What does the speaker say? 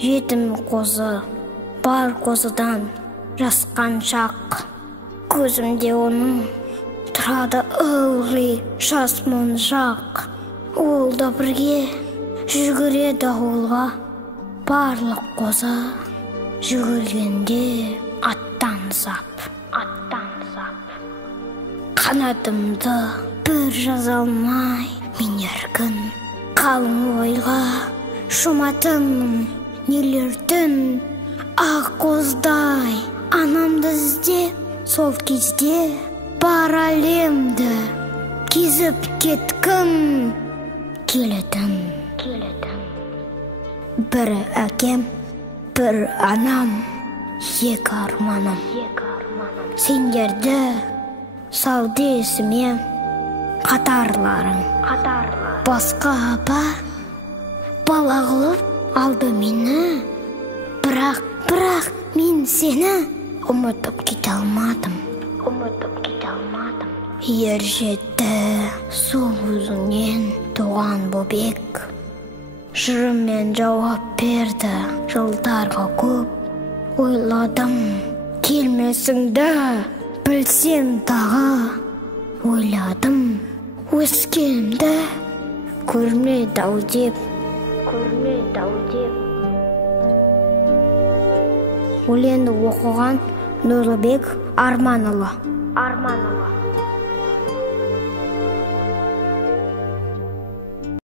жетім қозы, бар қозыдан жасқан шақ. Көзімде оның тұрады ылғи жас моншақ. Ол да бірге жүгіреді ауылға, барлық қозы жүгіргенде аттан сап. Қанатымды бір жаза алмай мен еркін, қалың ойға шоматынмын нелердің. Ақ қоздай анамды іздеп, сол кезде бар әлемді кезіп кеткім келетін. Бір әкем, бір анам, екі арманым. Сендерді салды есіме қатарларың. Басқа апа бала қылып алды мені, бірақ мен сені ұмытып кете алмадым. Ер жетті сол өзіңнен туған бөбек. Жырымен жауап берді жылдарға көп. Ойладым келмесіңді білсем тағы. Ойладым өскенімді көрмеді ау деп. Өлеңді оқыған Нұрлыбек Арманұлы.